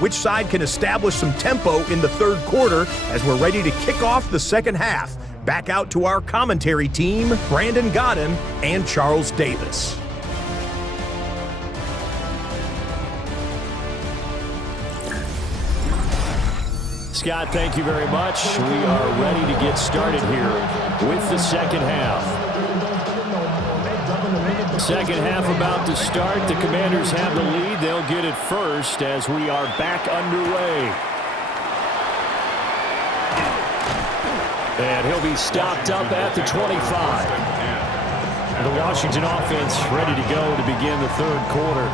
which side can establish some tempo in the third quarter as we're ready to kick off the second half. Back out to our commentary team, Brandon Godden and Charles Davis. Scott, thank you very much. We are ready to get started here with the second half. Second half about to start. The Commanders have the lead. They'll get it first as we are back underway. And he'll be stopped up at the 25. The Washington offense ready to go to begin the third quarter.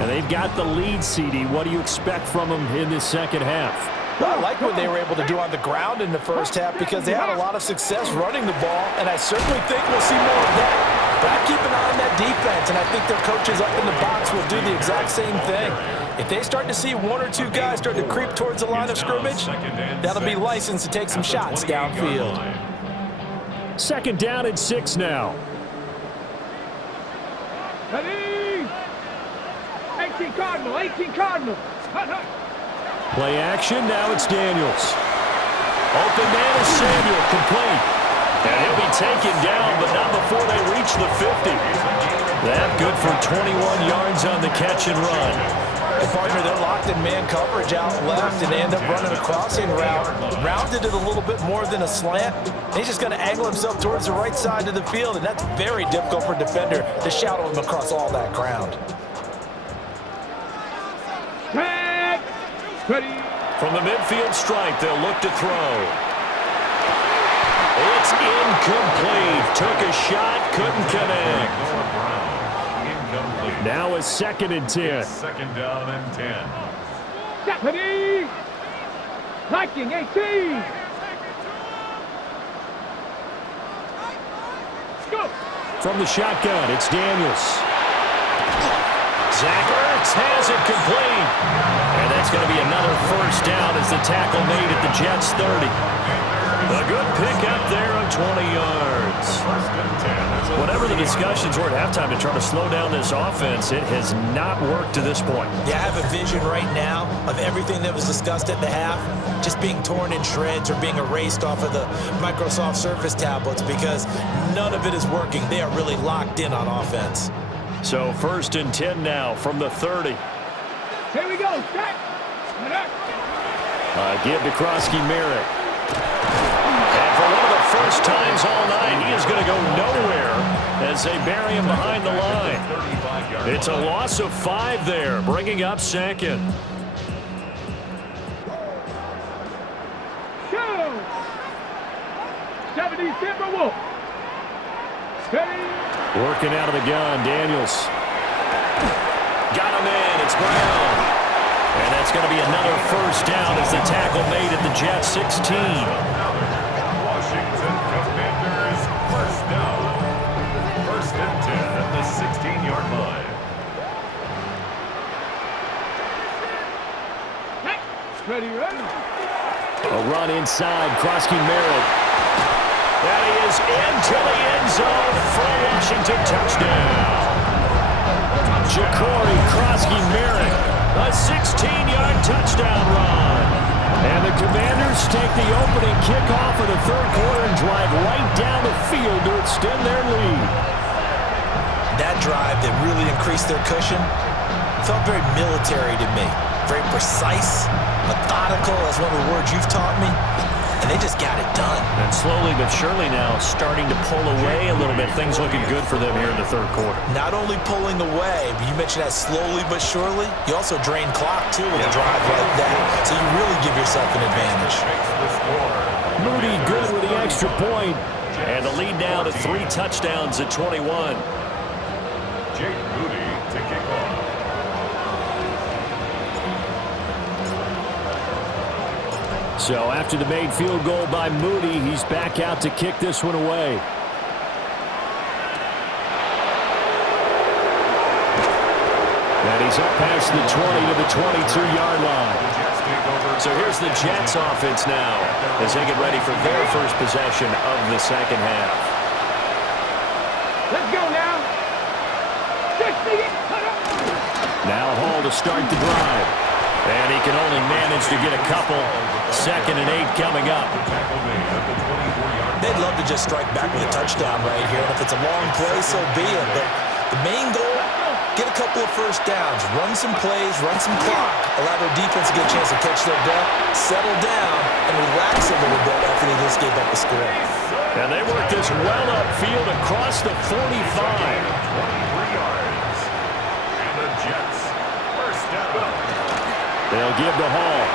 And they've got the lead, CD. What do you expect from them in this second half? Well, I like what they were able to do on the ground in the first half because they had a lot of success running the ball, and I certainly think we'll see more of that. But I keep an eye on that defense, and I think their coaches up in the box will do the exact same thing. If they start to see one or two guys start to creep towards the line of scrimmage, that'll be licensed to take some shots downfield. Second down and 6 now. Ready? 18 Cardinal, 18 Cardinal. Play action, now it's Daniels. Open man is Samuel, complete. And he'll be taken down, but not before they reach the 50. That good for 21 yards on the catch and run. And partner, they're locked in man coverage out left, and they end up running a crossing route. Rounded it a little bit more than a slant. And he's just going to angle himself towards the right side of the field, and that's very difficult for a defender to shadow him across all that ground. Ready. From the midfield stripe, they'll look to throw. It's incomplete. Took a shot, couldn't connect. Now a 2nd and 10. Second down and 10. Deputy. Viking 18. Go. From the shotgun, it's Daniels. Zach Ertz has it complete. And that's going to be another first down as the tackle made at the Jets 30. A good pick up there of 20 yards. Whatever the discussions were at halftime to try to slow down this offense, it has not worked to this point. Yeah, I have a vision right now of everything that was discussed at the half just being torn in shreds or being erased off of the Microsoft Surface tablets because none of it is working. They are really locked in on offense. So 1st and 10 now from the 30. Here we go. Set. Give to Krosky-Merritt. And for one of the first times all night, he is going to go nowhere as they bury him behind the line. It's a loss of 5 there, bringing up 2nd. Go. 70 Timberwolf. Ready. Working out of the gun, Daniels. Got him in, it's Brown. And that's going to be another first down as the tackle made at the Jets 16. Washington Commanders first down. 1st and 10 at the 16-yard line. Ready, ready. A run inside, Krosky-Merritt. That is into the end zone for a Washington touchdown. Ja'Cory Krosky-Merritt, a 16-yard touchdown run. And the Commanders take the opening kickoff of the third quarter and drive right down the field to extend their lead. That drive that really increased their cushion felt very military to me. Very precise, methodical, that's one of the words you've taught me. And they just got it done. And slowly but surely now starting to pull away a little bit. Things looking good for them here in the third quarter. Not only pulling away, but you mentioned that slowly but surely. You also drain clock, too, with a drive like that. So you really give yourself an advantage. Moody good with the extra point. And the lead now to 3 touchdowns at 21. Jake Moody to kick off. So after the made field goal by Moody, he's back out to kick this one away. And he's up past the 20 to the 22-yard line. So here's the Jets offense now as they get ready for their first possession of the second half. Let's go now. Now Hall to start the drive. can only manage to get a couple. 2nd and 8 coming up. They'd love to just strike back with a touchdown right here. And if it's a long play, so be it. But the main goal, get a couple of first downs, run some plays, run some clock, allow their defense to get a chance to catch their breath, settle down, and relax a little bit after they just gave up a score. And they work this well upfield across the 45. 23 yards. And the Jets, first down. They'll give to Hall.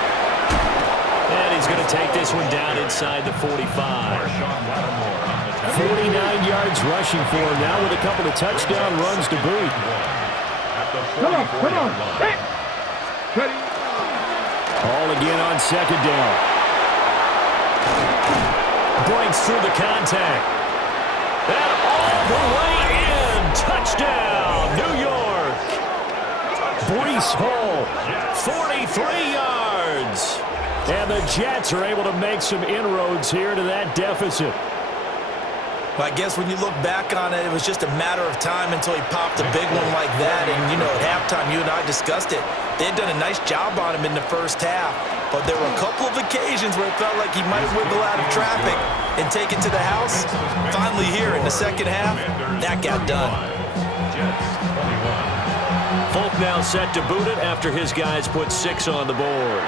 And he's going to take this one down inside the 45. 49 yards rushing for him now with a couple of touchdown runs to boot. Come on. Hey. Ready. Hall again on 2nd down. Breaks through the contact. And all the way in. Touchdown, New York. Breece Hall, 43 yards. And the Jets are able to make some inroads here to that deficit. I guess when you look back on it, it was just a matter of time until he popped a big one like that. And, you know, at halftime, you and I discussed it. They had done a nice job on him in the first half. But there were a couple of occasions where it felt like he might wiggle out of traffic and take it to the house. Finally here in the second half, that got done. Folk now set to boot it after his guys put 6 on the board.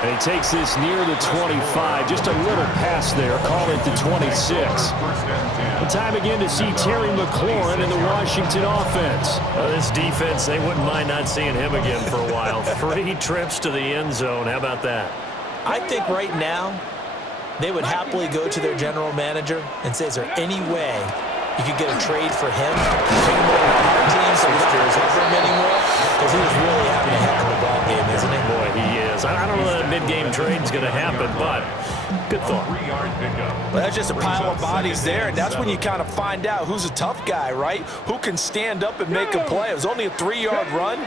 And he takes this near the 25. Just a little pass there. Call it the 26. The time again to see Terry McLaurin in the Washington offense. This defense, they wouldn't mind not seeing him again for a while. 3 trips to the end zone. How about that? I think right now they would happily go to their general manager and say, is there any way you could get a trade for him? Bring him over to our team so we don't have to cover him anymore? Because he's really having a heck of a ball game, isn't he? Boy, he is. I don't know that mid-game trade's going to happen, but good thought. Well, that's just a pile of bodies there, and that's when you kind of find out who's a tough guy, right? Who can stand up and make a play. It was only a 3-yard run,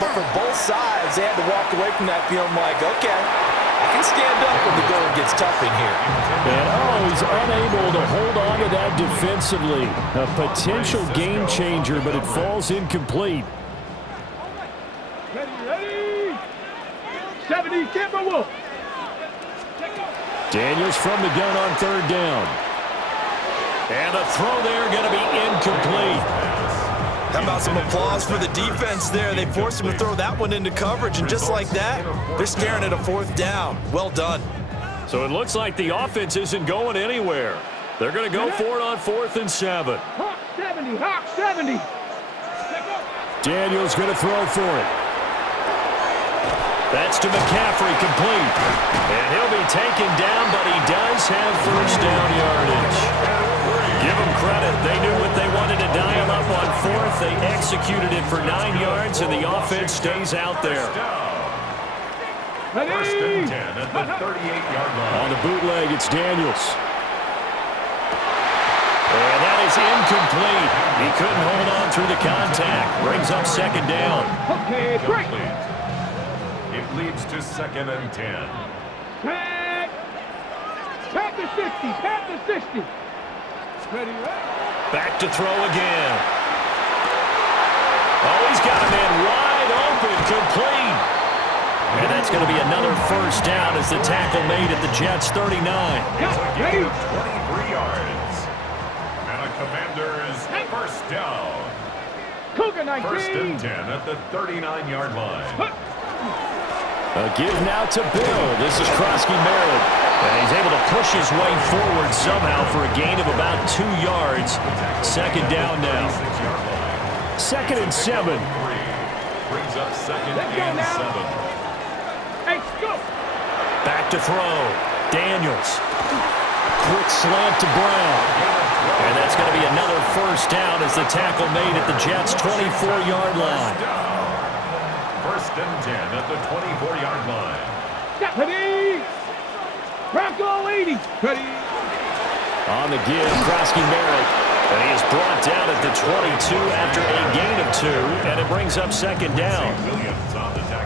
but for both sides, they had to walk away from that feeling like, okay, I can stand up when the going gets tough in here. And, he's unable to hold on to that defensively. A potential game changer, but it falls incomplete. Ready. 70, Timberwolf. Daniels from the gun on 3rd down. And a throw there going to be incomplete. How about some applause for the defense there? They forced him to throw that one into coverage, and just like that, they're staring at a 4th down. Well done. So it looks like the offense isn't going anywhere. They're going to go for it on 4th and 7. Hawk 70, Hawk 70. Daniels going to throw for it. That's to McCaffrey, complete. And he'll be taken down, but he does have first down yardage. Give them credit. They knew what they wanted to dial up on 4th. They executed it for 9 yards, and the offense stays out there. First and 10 at the 38-yard line. On the bootleg, it's Daniels. And that is incomplete. He couldn't hold on through the contact. Brings up 2nd down. Okay, break. It leads to 2nd and 10. Pat the 60, pat the 60. Ready. Back to throw again. Oh, he's got a man wide open, complete. And that's going to be another first down as the tackle made at the Jets' 39. It's a gain of 23 yards. And a Commander's first down. Cougar 19. First and 10 at the 39-yard line. A give now to Bill. This is Krosky Merritt. And he's able to push his way forward somehow for a gain of about 2 yards. 2nd down now. 2nd and 7. Brings up 2nd and 7. Hey, go. Back to throw. Daniels. Quick slant to Brown. And that's going to be another first down as the tackle made at the Jets' 24-yard line. First and 10 at the 24-yard line. Ready. Bronco 80. Ready. On the give, Krosky Merritt. And he is brought down at the 22 after a gain of 2, and it brings up 2nd down.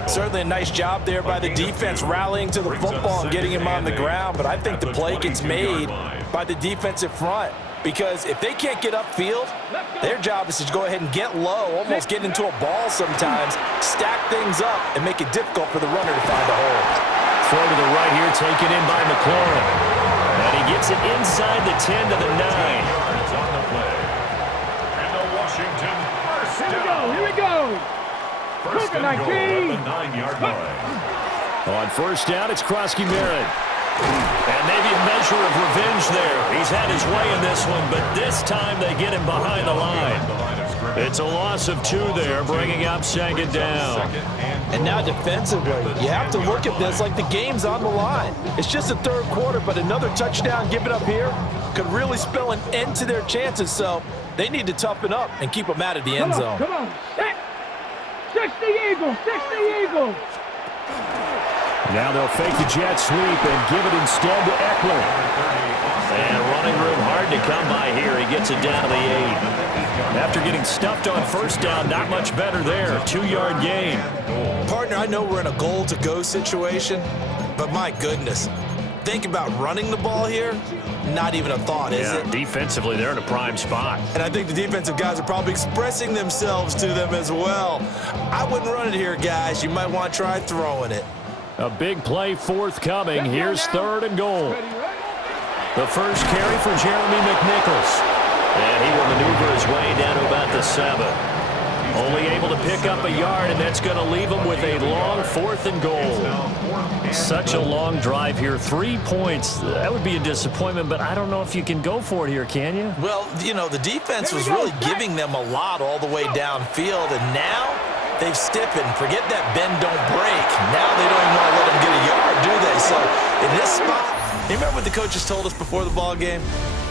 Certainly a nice job there by the defense rallying to the football and getting him on the ground, but I think the play gets made by the defensive front. because if they can't get upfield, their job is to go ahead and get low, almost get into a ball sometimes, stack things up, and make it difficult for the runner to find a hole. Throw to the right here, taken in by McLaurin. And he gets it inside the 10 to the 9. Yards on the play. And the Washington first down. Here we go. First and goal at the 9-yard line. On first down, it's Krosky-Merritt. And maybe a measure of revenge there. He's had his way in this one, but this time they get him behind the line. It's a loss of 2 there, bringing up second down. And now defensively, you have to look at this like the game's on the line. It's just the third quarter, but another touchdown given up here could really spell an end to their chances. So they need to toughen up and keep them out of the end zone. Come on. 60 Eagles. 60 Eagles. Now they'll fake the jet sweep and give it instead to Eckler. And running room hard to come by here. He gets it down to the 8. After getting stuffed on first down, not much better there. 2-yard gain. Partner, I know we're in a goal-to-go situation, but my goodness. Think about running the ball here. Not even a thought, is it? Defensively, they're in a prime spot. And I think the defensive guys are probably expressing themselves to them as well. I wouldn't run it here, guys. You might want to try throwing it. A big play forthcoming. Here's 3rd and goal. The first carry for Jeremy McNichols. And he will maneuver his way down to about the 7. Only able to pick up a yard, and that's going to leave him with a long 4th and goal. Such a long drive here. 3 points. That would be a disappointment, but I don't know if you can go for it here, can you? Well, you know, the defense was really giving them a lot all the way downfield, and now they've stiffened. Forget that bend, don't break. Now they don't even want to let them get a yard, do they? So in this spot, you remember what the coaches told us before the ball game?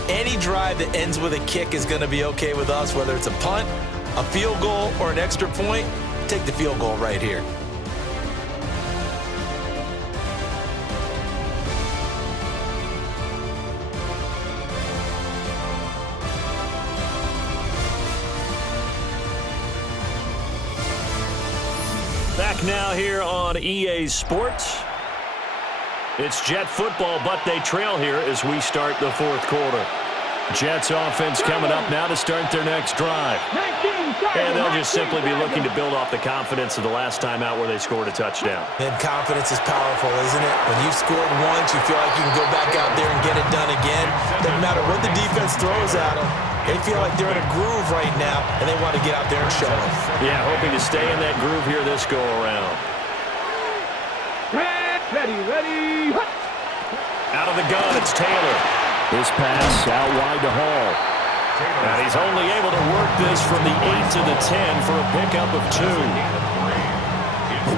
Any drive that ends with a kick is going to be okay with us, whether it's a punt, a field goal, or an extra point. Take the field goal right here. Back now here on EA Sports. It's Jet football, but they trail here as we start the 4th quarter. Jets offense coming up now to start their next drive. And they'll just simply be looking to build off the confidence of the last time out where they scored a touchdown. And confidence is powerful, isn't it? When you've scored once, you feel like you can go back out there and get it done again. Doesn't matter what the defense throws at them. They feel like they're in a groove right now, and they want to get out there and show it. Yeah, hoping to stay in that groove here this go-around. Ready. Out of the gun, it's Taylor. This pass out wide to Hall. And he's only able to work this from the 8 to the 10 for a pickup of 2.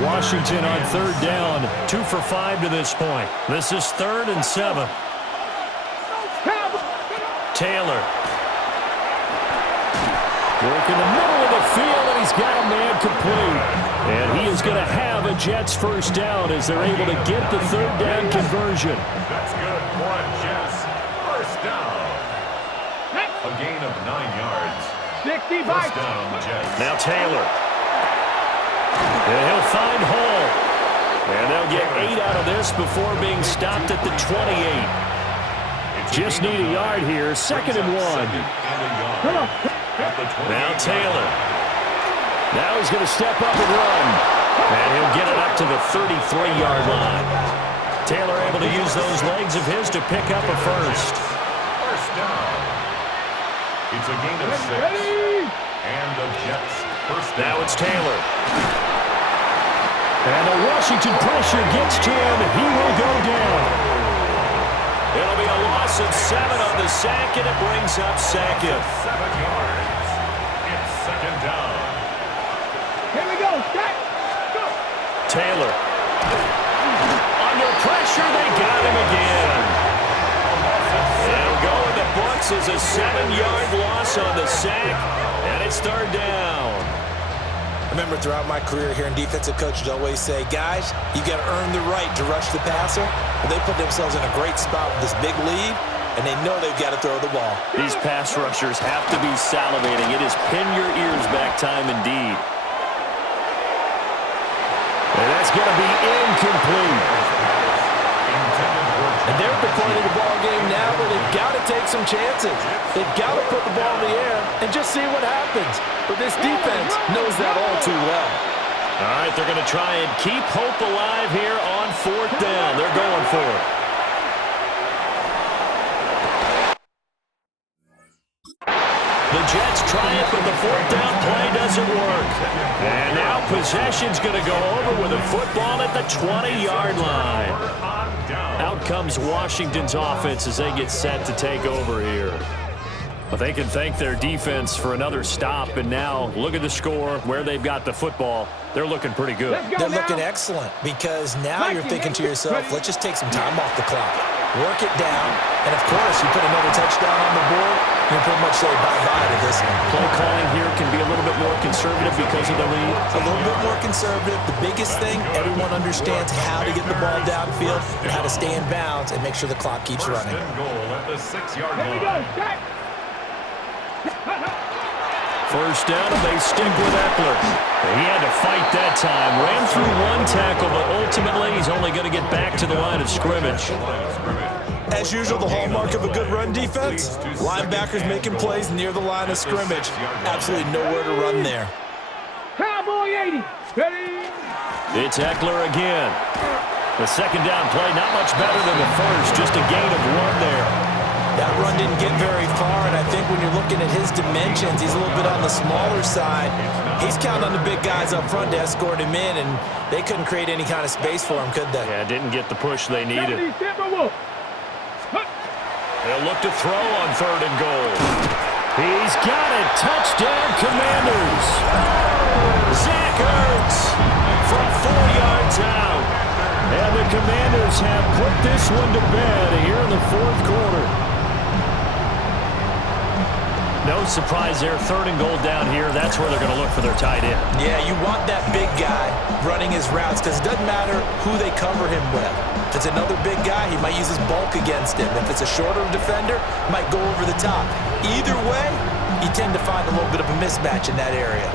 Washington on 3rd down, 2 for 5 to this point. This is 3rd and 7. Taylor. Working the middle of the field, and he's got a man complete. And he is going to have a Jets first down as they're able to get the 3rd down conversion. That's good for a Jets first down. A gain of 9 yards. 65. First down, Jets. Now Taylor. And he'll find Hall. And they'll get 8 out of this before being stopped at the 28. Just need a yard here. 2nd and 1. Come on. Now Taylor. Now he's going to step up and run. And he'll get it up to the 33-yard line. Taylor able to use those legs of his to pick up a first. First down. It's a gain of 6. And the Jets first down. Now it's Taylor. And the Washington pressure gets to him. He will go down. It'll be a loss of 7 on the sack, and it brings up 2nd. 7 yards. It's 2nd down. Here we go. Set. Go. Taylor. Under pressure, they got him again. And go in the books is a 7-yard loss on the sack, and it's 3rd down. I remember throughout my career here in defensive coaches always say, guys, you got to earn the right to rush the passer. And they put themselves in a great spot with this big lead, and they know they've got to throw the ball. These pass rushers have to be salivating. It is pin your ears back time indeed. And that's going to be incomplete. And they're at the point of the ball game now where they've got to take some chances. They've got to put the ball in the air and just see what happens. But this defense knows that all too well. All right, they're going to try and keep hope alive here on 4th down. They're going for it. The Jets try it, but the 4th down play doesn't work. And now possession's going to go over with a football at the 20-yard line. Out comes Washington's offense as they get set to take over here. But they can thank their defense for another stop. And now look at the score, where they've got the football. They're looking pretty good. They're looking excellent because now you're thinking to yourself, let's just take some time off the clock. Work it down. And, of course, you put another touchdown on the board, you pretty much say bye-bye to this one. Play calling here can be a little bit more conservative because of the lead. A little bit more conservative. The biggest thing, everyone understands how to get the ball downfield and how to stay in bounds and make sure the clock keeps running. Goal at the 6-yard Here we go. line. Jack. First down, and they stick with Eckler. He had to fight that time. Ran through one tackle, but ultimately he's only going to get back to the line of scrimmage. As usual, the hallmark of a good run defense, linebackers making plays near the line of scrimmage. Absolutely nowhere to run there. Cowboy 80. Ready? It's Eckler again. The second down play, not much better than the first, just a gain of 1 there. That run didn't get very far, and I think when you're looking at his dimensions, he's a little bit on the smaller side. He's counting on the big guys up front to escort him in, and they couldn't create any kind of space for him, could they? Yeah, didn't get the push they needed. 70 Timberwolves. They'll look to throw on 3rd and goal. He's got it. Touchdown, Commanders. Zach Ertz from 4 yards out. And the Commanders have put this one to bed here in the 4th quarter. No surprise there. 3rd and goal down here. That's where they're going to look for their tight end. Yeah, you want that big guy running his routes because it doesn't matter who they cover him with. If it's another big guy, he might use his bulk against him. If it's a shorter defender, he might go over the top. Either way, you tend to find a little bit of a mismatch in that area.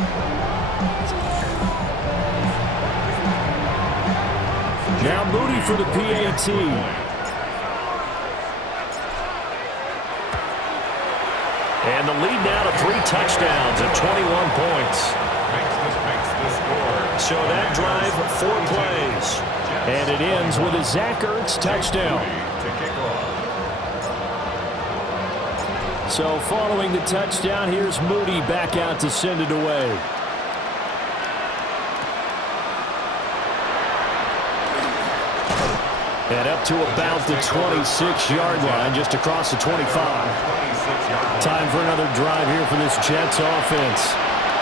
Now Moody for the PAT. And the lead now to 3 touchdowns and 21 points. So that drive, 4 plays. And it ends with a Zach Ertz touchdown. So following the touchdown, here's Moody back out to send it away. And up to about the 26-yard line, just across the 25. Time for another drive here for this Jets offense.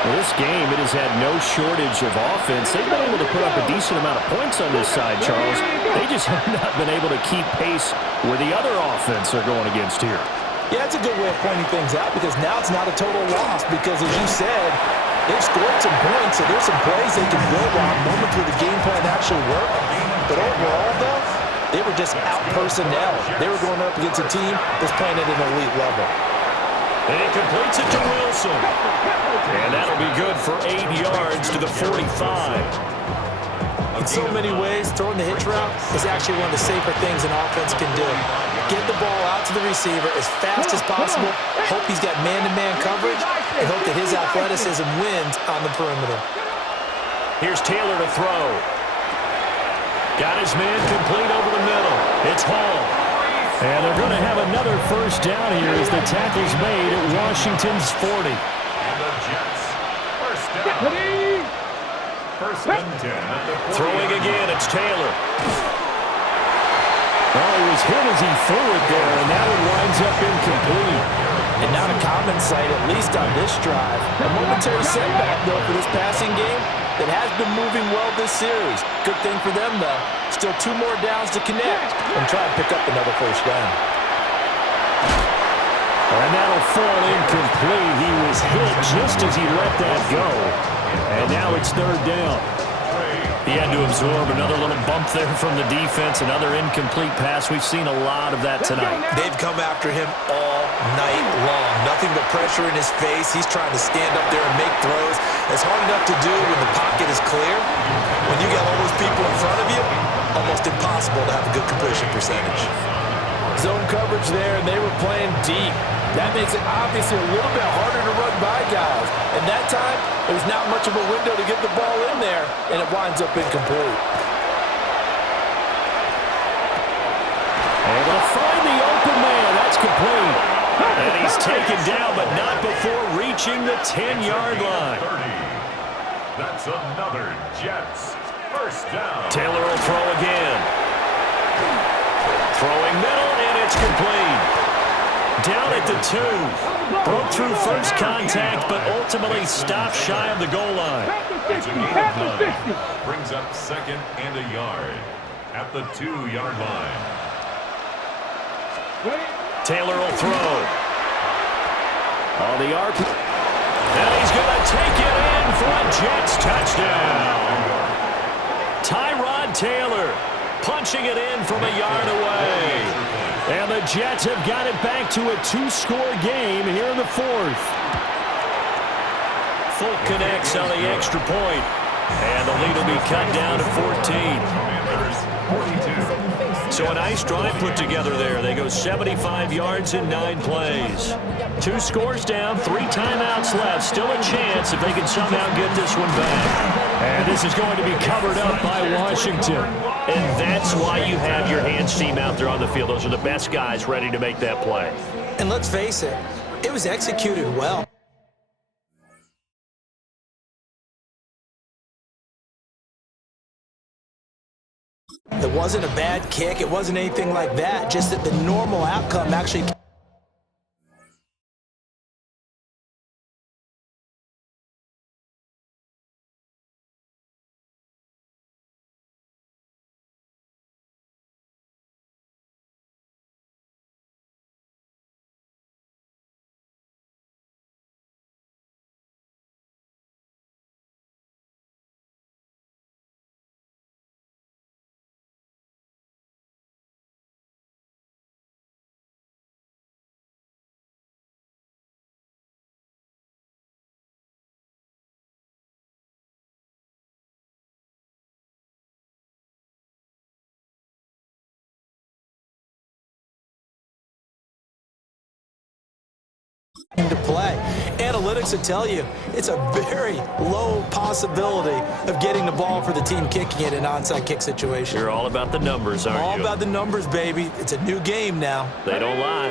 Well, this game, it has had no shortage of offense. They've been able to put up a decent amount of points on this side, Charles. They just have not been able to keep pace where the other offense are going against here. Yeah, that's a good way of pointing things out because now it's not a total loss because, as you said, they've scored some points, so there's some plays they can build on, moments where the game plan actually worked. But overall, though, they were just out-personnel. They were going up against a team that's playing at an elite level. And he completes it to Wilson. And that'll be good for 8 yards to the 45. In so many ways, throwing the hitch route is actually one of the safer things an offense can do. Get the ball out to the receiver as fast as possible, hope he's got man-to-man coverage, and hope that his athleticism wins on the perimeter. Here's Taylor to throw. Got his man complete over the middle. It's Hall. And they're going to have another first down here as the tackle's made at Washington's 40. And the Jets, first down. First and 10 at the 40. Throwing again, it's Taylor. Well, he was hit as he threw it there, and now it winds up incomplete. And not a common sight, at least on this drive. A momentary setback, though, for this passing game that has been moving well this series. Good thing for them, though. Still 2 more downs to connect and try to pick up another first down. And that'll fall incomplete. He was hit just as he let that go. And now it's 3rd down. He had to absorb another little bump there from the defense, another incomplete pass. We've seen a lot of that tonight. They've come after him all night long. Nothing but pressure in his face. He's trying to stand up there and make throws. It's hard enough to do when the pocket is clear. When you got all those people in front of you, almost impossible to have a good completion percentage. Zone coverage there, and they were playing deep. That makes it obviously a little bit harder to run by guys. And that time, there's not much of a window to get the ball in there, and it winds up incomplete. Able to find the open man. That's complete. And he's taken down, but not before reaching the 10-yard line. 30. That's another Jets first down. Taylor will throw again. Throwing middle, and it's complete. Down at the 2. Broke through first contact, but ultimately stopped shy of the goal line. It's a gain of 9. Brings up second and a yard at the 2-yard line. Taylor will throw. On the arc. And he's going to take it in for a Jets touchdown. Tyrod Taylor punching it in from a yard away. And the Jets have got it back to a 2-score game here in the 4th. Folk connects on the extra point. And the lead will be cut down to 14. 42. So a nice drive put together there. They go 75 yards in 9 plays. 2 scores down, 3 timeouts left. Still a chance if they can somehow get this one back. And this is going to be covered up by Washington. And that's why you have your hands team out there on the field. Those are the best guys ready to make that play. And let's face it, it was executed well. It wasn't a bad kick. It wasn't anything like that. Just that the normal outcome actually... into play. Analytics will tell you it's a very low possibility of getting the ball for the team kicking it in an onside kick situation. You're all about the numbers, aren't you? All about the numbers, baby. It's a new game now. They don't lie.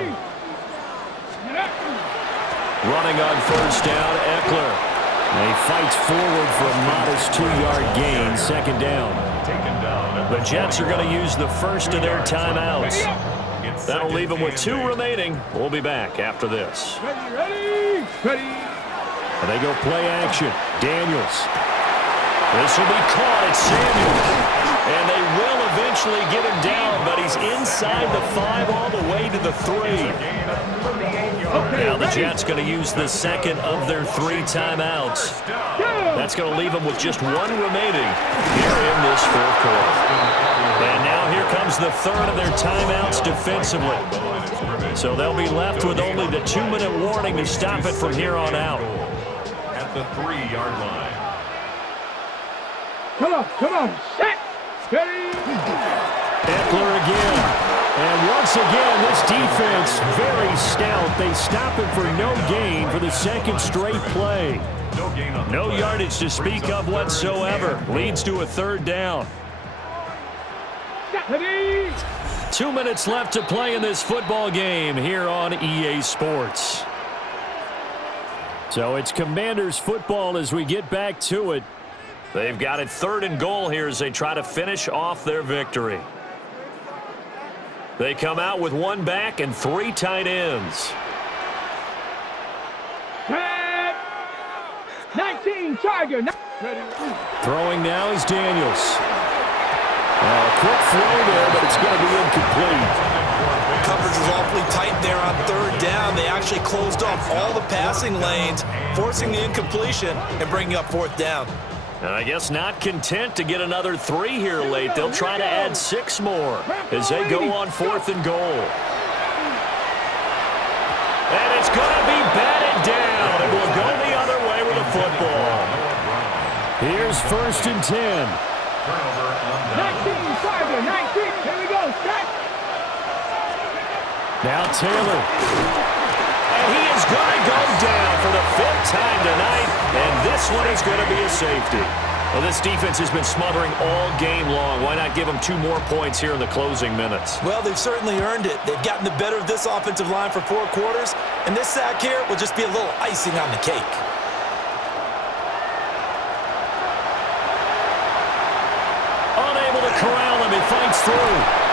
Running on first down, Eckler. And he fights forward for a modest 2-yard gain, second down. The Jets are going to use the first of their timeouts. That'll leave them with 2 remaining. We'll be back after this. Ready. And they go play action. Daniels. This will be caught. It's Samuel. And they will eventually get him down, but he's inside the 5 all the way to the 3. Now the Jets going to use the second of their 3 timeouts. That's going to leave them with just 1 remaining here in this 4th quarter. And now here comes the 3rd of their timeouts defensively. So they'll be left with only the 2-minute warning to stop it from here on out. At the 3-yard line. Come on, set, ready. Eckler again. And once again, this defense very stout. They stop him for no gain for the 2nd straight play. No yardage to speak of whatsoever. Leads to a 3rd down. 2 minutes left to play in this football game here on EA Sports. So it's Commanders football as we get back to it. They've got it 3rd and goal here as they try to finish off their victory. They come out with 1 back and 3 tight ends. 19, Tiger. Throwing now is Daniels. A quick throw there, but it's going to be incomplete. Coverage was awfully tight there on 3rd down. They actually closed off all the passing lanes, forcing the incompletion and bringing up 4th down. And I guess not content to get another 3 here late. They'll try to add 6 more as they go on 4th and goal. And it's going to be batted down. It will go the other way with the football. Here's 1st and 10. 19, Tiger, 19. Here we go, set. Now Taylor. And he is going to go down for the 5th time tonight, and this one is going to be a safety. Well, this defense has been smothering all game long. Why not give them 2 more points here in the closing minutes? Well, they've certainly earned it. They've gotten the better of this offensive line for 4 quarters, and this sack here will just be a little icing on the cake. Unable to corral him. He fights through.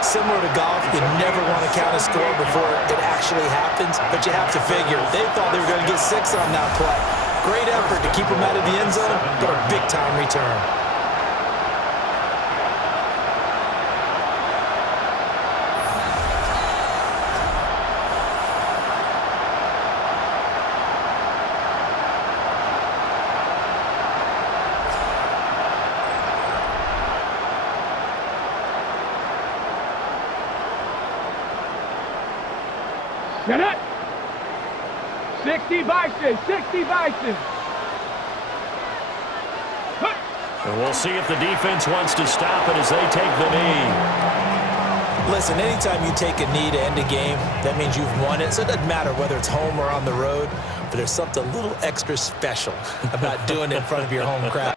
Similar to golf, you never want to count a score before it actually happens, but you have to figure they thought they were going to get 6 on that play. Great effort to keep them out of the end zone, but a big-time return. Set it. 60 Bison, 60 Bison. And we'll see if the defense wants to stop it as they take the knee. Listen, anytime you take a knee to end a game, that means you've won it. So it doesn't matter whether it's home or on the road, but there's something a little extra special about doing it in front of your home crowd.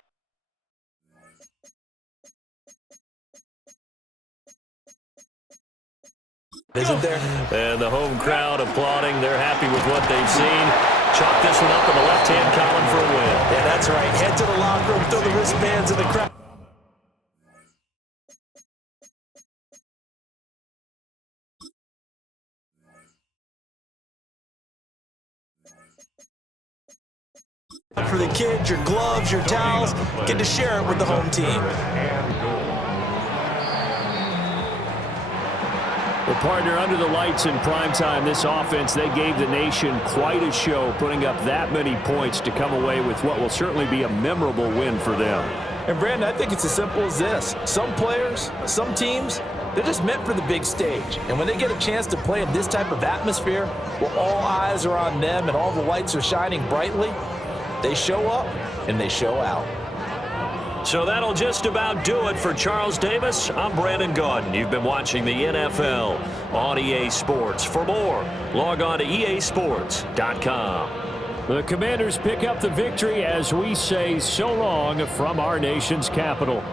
Isn't there? And the home crowd applauding. They're happy with what they've seen. Chalk this one up in the left-hand column for a win. Yeah, that's right. Head to the locker room, throw the wristbands in the crowd. For the kids, your gloves, your towels, get to share it with the home team. Well, partner, under the lights in primetime, this offense, they gave the nation quite a show, putting up that many points to come away with what will certainly be a memorable win for them. And, Brandon, I think it's as simple as this. Some players, some teams, they're just meant for the big stage. And when they get a chance to play in this type of atmosphere, where all eyes are on them and all the lights are shining brightly, they show up and they show out. So that'll just about do it for Charles Davis. I'm Brandon Gaudin. You've been watching the NFL on EA Sports. For more, log on to easports.com. The Commanders pick up the victory as we say so long from our nation's capital.